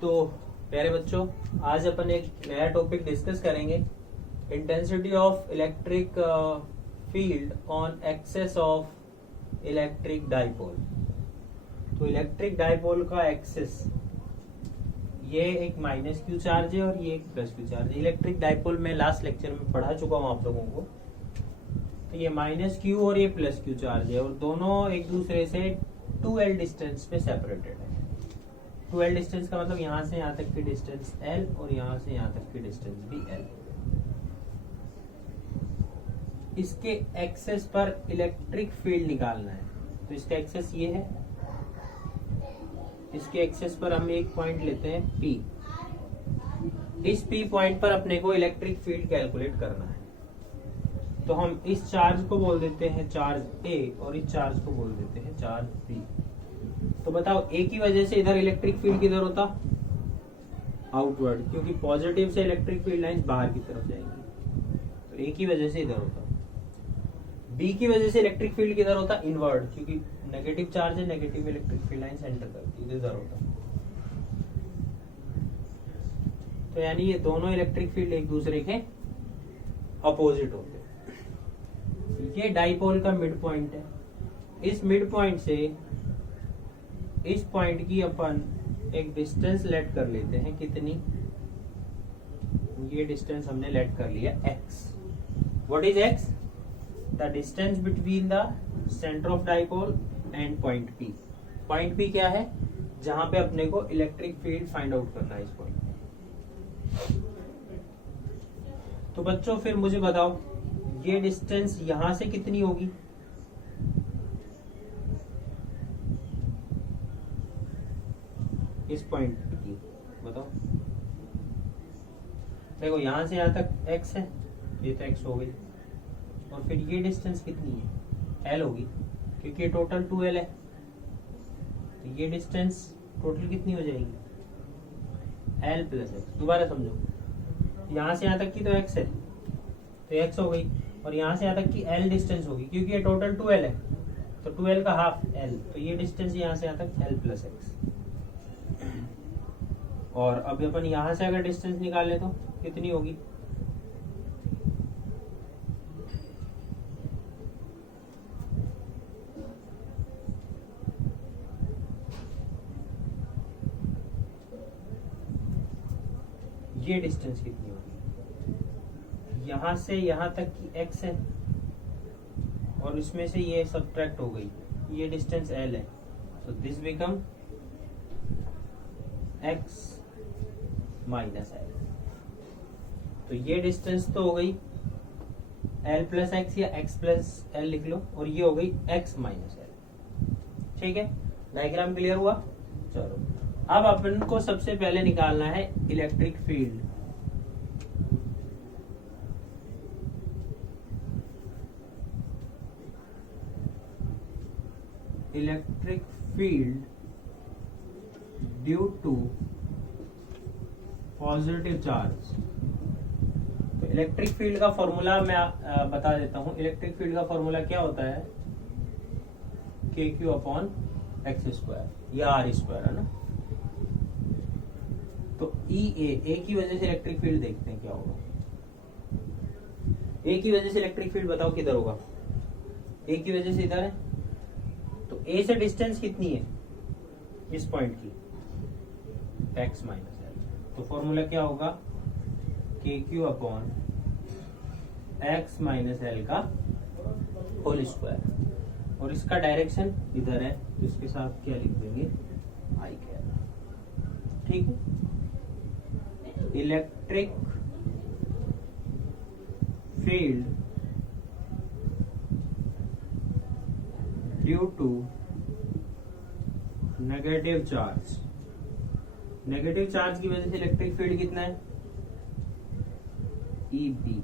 तो प्यारे बच्चों, आज अपन एक नया टॉपिक डिस्कस करेंगे, intensity of electric field on axis of electric dipole. तो इलेक्ट्रिक डाइपोल का एक्सेस, ये एक माइनस क्यू चार्ज है और ये एक प्लस क्यू चार्ज है। इलेक्ट्रिक डाइपोल में लास्ट लेक्चर में पढ़ा चुका हूं आप लोगों को। तो ये माइनस क्यू और ये प्लस क्यू चार्ज है और दोनों एक दूसरे से 2L डिस्टेंस पे सेपरेटेड है। 2L डिस्टेंस का मतलब यहां से यहां तक की डिस्टेंस L और यहां से यहां तक की डिस्टेंस भी L। इसके एक्सेस पर इलेक्ट्रिक फील्ड निकालना है। तो इसका एक्सेस ये है, इसके एक्सेस पर हम एक पॉइंट लेते हैं P। इस P पॉइंट पर अपने को इलेक्ट्रिक फील्ड कैलकुलेट करना है। तो हम इस चार्ज को बोल देते हैं चार्ज A और इस चार्ज को बोल देते हैं चार्ज B। तो बताओ A की वजह से इधर इलेक्ट्रिक फील्ड किधर होता? आउटवर्ड, क्योंकि पॉजिटिव से इलेक्ट्रिक फील्ड लाइंस बाहर की तरफ जाएंगी। तो A की वजह से इधर होता। B की वजह से इलेक्ट्रिक फील्ड किधर होता? इनवर्ड, क्योंकि नेगेटिव चार्ज है, negative electric field lines enter करती है, इधर होता। तो यानी ये दोनों इलेक्ट्रिक फील्ड एक दूसरे के अपोजिट होते हैं। ये डाइपोल का मिड पॉइंट है। इस मिड पॉइंट से इस पॉइंट की अपन एक डिस्टेंस लेट कर लेते हैं। कितनी? ये डिस्टेंस हमने लेट कर लिया x। What is x? The distance between the centre of dipole and point P। Point P क्या है? जहां पे अपने को इलेक्ट्रिक फील्ड फाइंड आउट करना है, इस पॉइंट पे। तो बच्चों फिर मुझे बताओ, ये डिस्टेंस यहां से कितनी होगी? इस पॉइंट की बताओ। देखो यहां से यहां तक x है, ये तो x हो गई। और फिर ये डिस्टेंस कितनी है? L होगी, क्योंकि ये टोटल 2L है। तो ये डिस्टेंस टोटल कितनी हो जाएगी? L plus x। दोबारा समझो, यहां से यहां तक की तो x है, तो x हो गई। और यहां से यहां तक की L डिस्टेंस होगी, क्योंकि ये टोटल 2L है, तो 2L का हाफ L। तो ये डिस्टेंस यहां से यहां तक L प्लस x। और अब अपन यहां से अगर डिस्टेंस निकाले तो कितनी होगी? ये डिस्टेंस कितनी होगी? यहां से यहां तक की x है और इसमें से ये सब्ट्रैक्ट हो गई, ये डिस्टेंस L है। तो this become x minus L। तो ये डिस्टेंस तो हो गई L प्लस x या x प्लस L लिख लो, और ये हो गई x माइनस L। ठीक है, डायग्राम क्लियर हुआ? चलो, अब अपन को सबसे पहले निकालना है electric field. Electric field due to positive charge. तो इलेक्ट्रिक फील्ड का फॉर्मूला मैं बता देता हूं। इलेक्ट्रिक फील्ड का फॉर्मूला क्या होता है? KQ अपॉन एक्स स्क्वायर या R स्क्वायर, है ना। तो ए की वजह से इलेक्ट्रिक फील्ड देखते हैं क्या होगा। ए की वजह से इलेक्ट्रिक फील्ड बताओ किधर होगा? ए की वजह से इधर है। तो ए से डिस्टेंस कितनी है इस पॉइंट की? x minus L। तो फॉर्मूला क्या होगा? KQ upon x minus L का होल स्क्वायर। और इसका डायरेक्शन इधर है, तो इसके साथ क्या लिख देंगे? I cap. ठीक है। Electric field due to negative charge. Negative charge की वजह से इलेक्ट्रिक फील्ड कितना है? EB।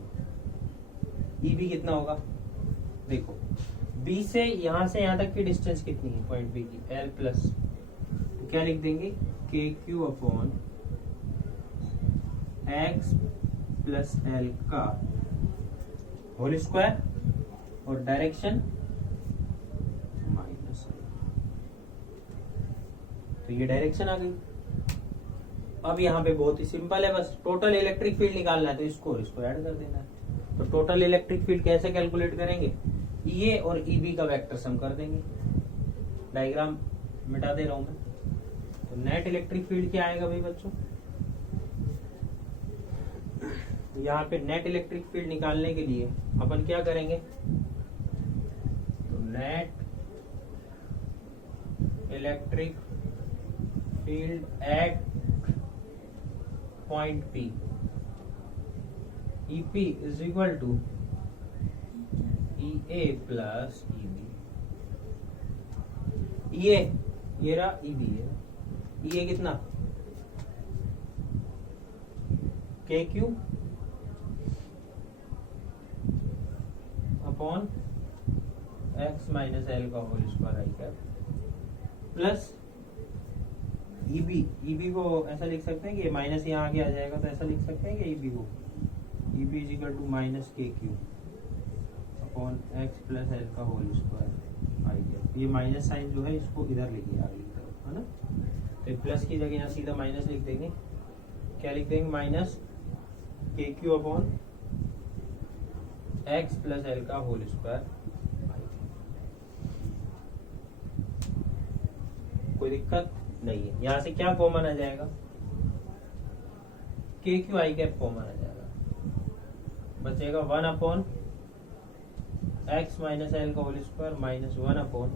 EB कितना होगा? देखो, B से यहां तक की डिस्टेंस कितनी है पॉइंट B की? L plus. तो क्या लिख देंगे? KQ upon x plus L का होल स्क्वायर और डायरेक्शन माइनस। तो ये डायरेक्शन आ गई। अब यहाँ पे बहुत ही सिंपल है, बस टोटल इलेक्ट्रिक फील्ड निकालना है तो इसको और इसको ऐड कर देना है। तो टोटल इलेक्ट्रिक फील्ड कैसे कैलकुलेट करेंगे, ये और ईबी का वेक्टर सम कर देंगे। डायग्राम मिटा दे रहा हूं मैं। तो नेट इलेक्ट्रिक फील्ड क्या आएगा भाई बच्चों, यहाँ पे नेट इलेक्ट्रिक फील्ड निकालने के लिए अपन क्या करेंगे, तो net electric field at point P, EP is equal to EA plus EB। ये रहा EB है, EA कितना KQ upon x minus L का whole square I cap plus EB को ऐसा लिख सकते हैं कि माइनस यहाँ आगे आ जाएगा तो ऐसा लिख सकते हैं कि EB को EB is equal to minus KQ upon x plus L का होल स्क्वायर आई कैप। ये माइनस साइन जो है इसको इधर लिखिए आगे की तरफ, है ना। तो प्लस की जगह यहाँ सीधा माइनस लिख देंगे, क्या लिख देंगे, minus KQ upon x plus L का होल स्क्वायर। कोई दिक्कत नहीं है। यहाँ से क्या कॉमन आ जाएगा, KQ आई कैप कॉमन आ जाएगा, बचेगा 1 अपॉन x माइनस L का whole square minus 1 upon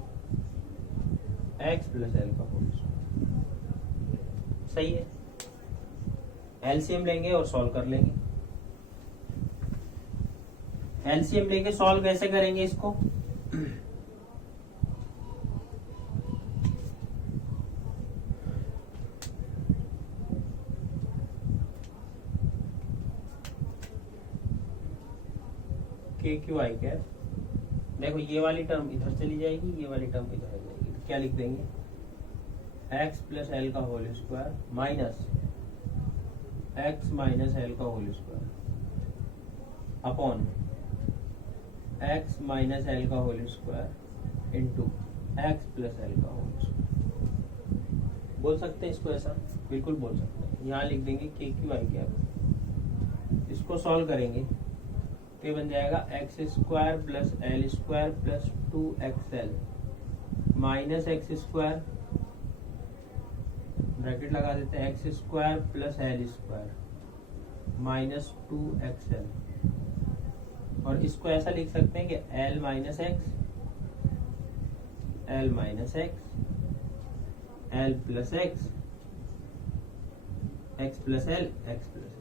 x plus L का होल स्क्वायर। सही है। एलसीएम लेंगे और सॉल्व कर लेंगे। एलसीएम लेके सॉल्व कैसे करेंगे इसको, KQ आई कैप, देखो ये वाली टर्म इधर चली जाएगी, ये वाली टर्म इधर आ जाएगी, तो क्या लिख देंगे, x प्लस L का whole square minus x minus L का whole square upon x minus L का whole square into x plus L का होल स्क्वायर। बोल सकते हैं इसको ऐसा, बिल्कुल बोल सकते हैं। यहाँ लिख देंगे KQ आई कैप, इसको सॉल्व करेंगे तो ये बन जाएगा X square plus L square plus 2XL minus x square, bracket लगा देते हैं, x square plus L square minus 2XL। और इसको ऐसा लिख सकते हैं कि L minus x, L minus x, L plus x, x plus L, x plus L।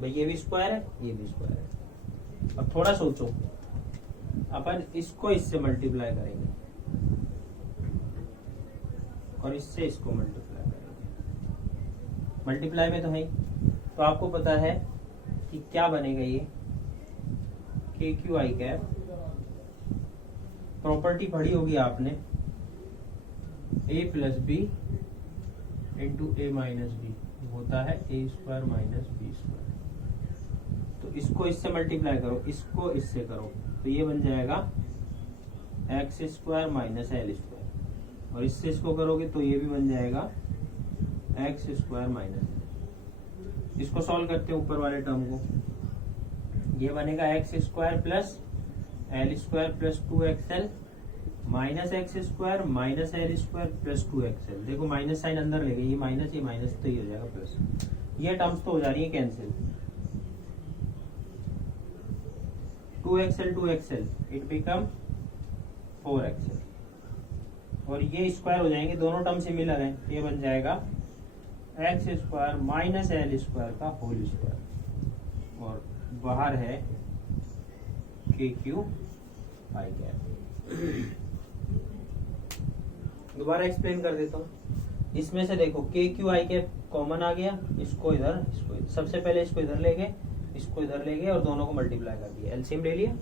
भाई ये भी स्क्वायर है, ये भी स्क्वायर है। अब थोड़ा सोचो, अपन इसको इससे मल्टीप्लाई करेंगे और इससे इसको मल्टीप्लाई करेंगे। मल्टीप्लाई में तो है, तो आपको पता है कि क्या बनेगा, ये KQ आई कैप, प्रॉपर्टी पढ़ी होगी आपने, A plus B into A minus B होता है A square minus B square. तो इसको इससे मल्टीप्लाई करो, इसको इससे करो, तो ये बन जाएगा X square minus L square, और इससे इसको करोगे तो ये भी बन जाएगा एक्स स्क्वायर माइनस। इसको सॉल्व करते हैं ऊपर वाले टर्म को, ये बनेगा x square plus L square plus 2XL minus x square minus L square plus 2XL। देखो माइनस साइन अंदर ले गए, ये माइनस तो ये हो जाएगा प्लस। ये टर्म्स तो हो जा रही है cancel, 2XL it become 4XL, और ये स्क्वायर हो जाएंगे, दोनों टर्म सिमिलर हैं, ये बन जाएगा X square minus L square का होल स्क्वायर, और बाहर है KQ आई कैप। दोबारा एक्सप्लेन कर देता हूँ। इसमें से देखो KQ आई कैप कॉमन आ गया, इसको इधर, सबसे पहले इसको इधर ले गए, इसको इधर ले गए और दोनों को मल्टीप्लाई कर दिया, एलसीएम ले लिया,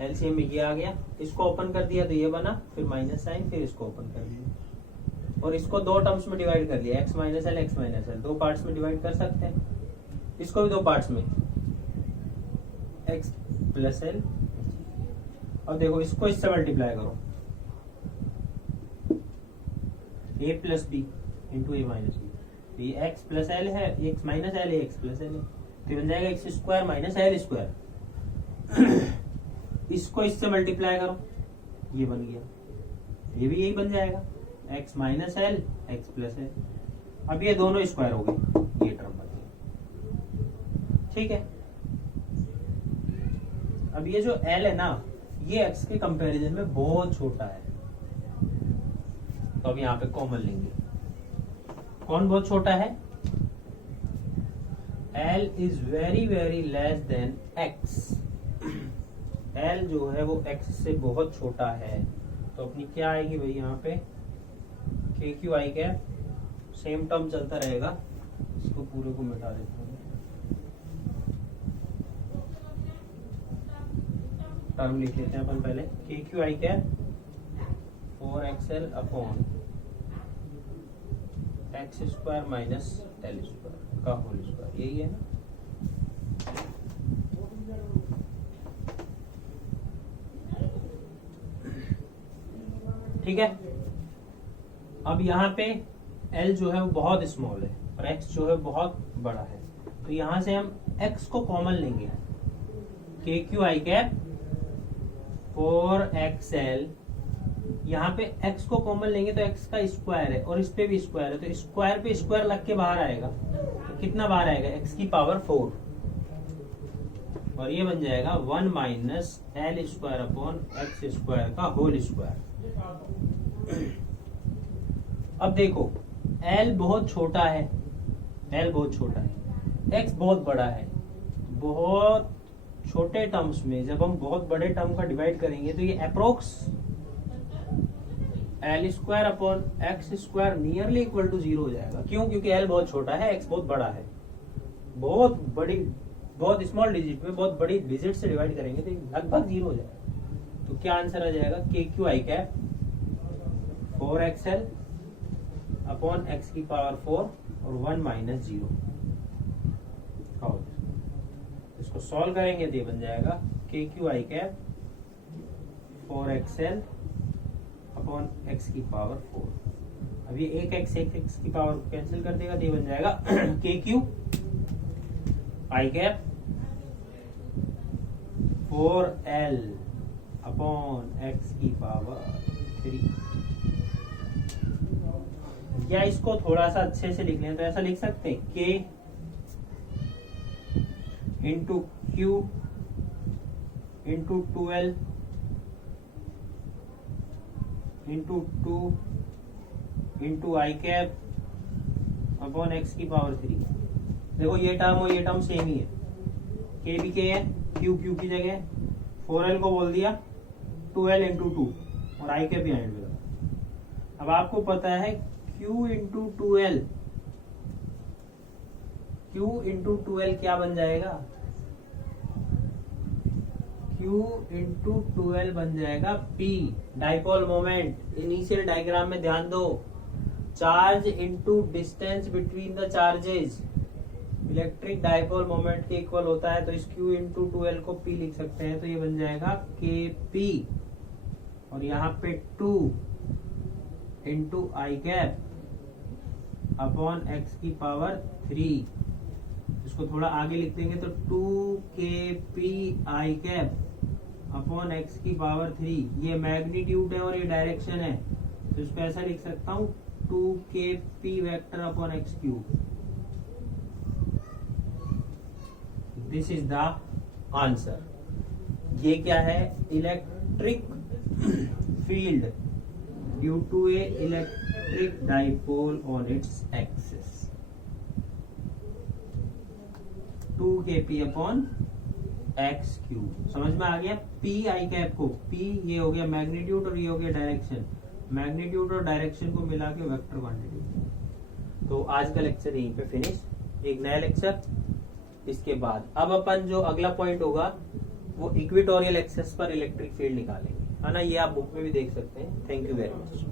एलसीएम में ये आ गया, इसको ओपन कर दिया तो ये बना, फिर माइनस साइन, फिर इसको ओपन कर दिया और इसको दो टर्म्स में डिवाइड कर लिया, x minus L, x minus L, दो पार्ट्स में डिवाइड कर सकते हैं, इसको भी दो पार्ट्स में, x प्लस एल। और देखो इसको इससे मल्टीप्लाई करो, a plus B into A minus B, तो ये x प्लस एल है, x माइनस एल है, x प्लस एल है, तो बन जाएगा X square minus L square. इसको इससे मल्टीप्लाई करो, ये बन गया, ये भी यही बन जाएगा, x minus L x plus L. अब ये दोनों स्क्वायर हो गए, ये टर्म बन गया, ठीक है। अब ये जो l है ना, ये x के कंपैरिजन में बहुत छोटा है, तो अब यहाँ पे कॉमन लेंगे। कौन बहुत छोटा है? l is very very less than x। l जो है वो x से बहुत छोटा है, तो अपनी क्या आएगी भाई यहाँ पे के Q I cap, same term चलता रहेगा, इसको पूरे को मिटा देते हैं, टर्म लिख लेते हैं अपन पहले, के Q I cap 4xl upon X square minus L square का होल स्क्वायर, यही है ना। ठीक है। अब यहाँ पे L जो है वो बहुत स्मॉल है और X जो है बहुत बड़ा है, तो यहाँ से हम X को कॉमन लेंगे, के क्यू आई कैप 4xl, यहाँ पे x को कॉमन लेंगे तो x का स्क्वायर है और इस पे भी स्क्वायर है, तो स्क्वायर पे स्क्वायर लग के बाहर आएगा, तो कितना बाहर आएगा, x की पावर 4, और ये बन जाएगा 1 minus L square upon X square का होल स्क्वायर। अब देखो l बहुत छोटा है, l बहुत छोटा है, x बहुत बड़ा है, बहुत छोटे टर्म्स में जब हम बहुत बड़े टर्म का डिवाइड करेंगे तो ये approx L square upon X square nearly equal to 0 हो जाएगा। क्यों? क्योंकि एल बहुत छोटा है, एक्स बहुत बड़ा है, बहुत स्मॉल डिजिट में बहुत बड़ी डिजिट से डिवाइड करेंगे तो लगभग 0 हो जाएगा। तो क्या आंसर आ जाएगा, के Q I cap 4xl upon X की पावर 4 और 1 माइनस 0। इसको सॉल्व करेंगे तो ये बन जाएगा के Q I cap 4xl upon X की पावर 4। अब ये एक एक्स की पावर कैंसिल कर देगा तो ये बन जाएगा के Q I cap 4l upon X की पावर 3। या इसको थोड़ा सा अच्छे से लिख लें तो ऐसा लिख सकते हैं, K into Q into 2l into 2 into I cap upon X की पावर 3। देखो ये टर्म और ये टर्म सेम ही है, के भी के है, क्यू क्यू की जगह 4l को बोल दिया 2l इंटू 2 और आई कैप यहाँ एंड में। अब आपको पता है q into 2l, q into 2l क्या बन जाएगा, q इंटू 2l बन जाएगा p, dipole moment. Initial diagram में ध्यान दो, charge into distance between the charges electric dipole moment के इक्वल होता है, तो इस q इंटू 2l को p लिख सकते हैं, तो ये बन जाएगा kp और यहाँ पे 2 into I cap upon X की पावर 3। इसको थोड़ा आगे लिख देंगे तो 2kp आई कैप अपॉन एक्स की पावर 3। ये मैग्नीट्यूड है और ये डायरेक्शन है, तो इसको ऐसा लिख सकता हूं 2kp vector upon X cube. This is the answer. ये क्या है, electric field due to a electric dipole on its axis, 2kp upon X cube. समझ में आ गया। p आई कैप को, p ये हो गया मैग्नीट्यूड और ये हो गया डायरेक्शन, मैग्नीट्यूड और डायरेक्शन को मिला के वेक्टर क्वांटिटी। तो आज का लेक्चर यहीं पे फिनिश, एक नया लेक्चर इसके बाद। अब अपन जो अगला पॉइंट होगा वो इक्वेटोरियल एक्सिस पर इलेक्ट्रिक फील्ड निकालेंगे, है ना। ये आप बुक में भी देख सकते हैं। Thank you very much.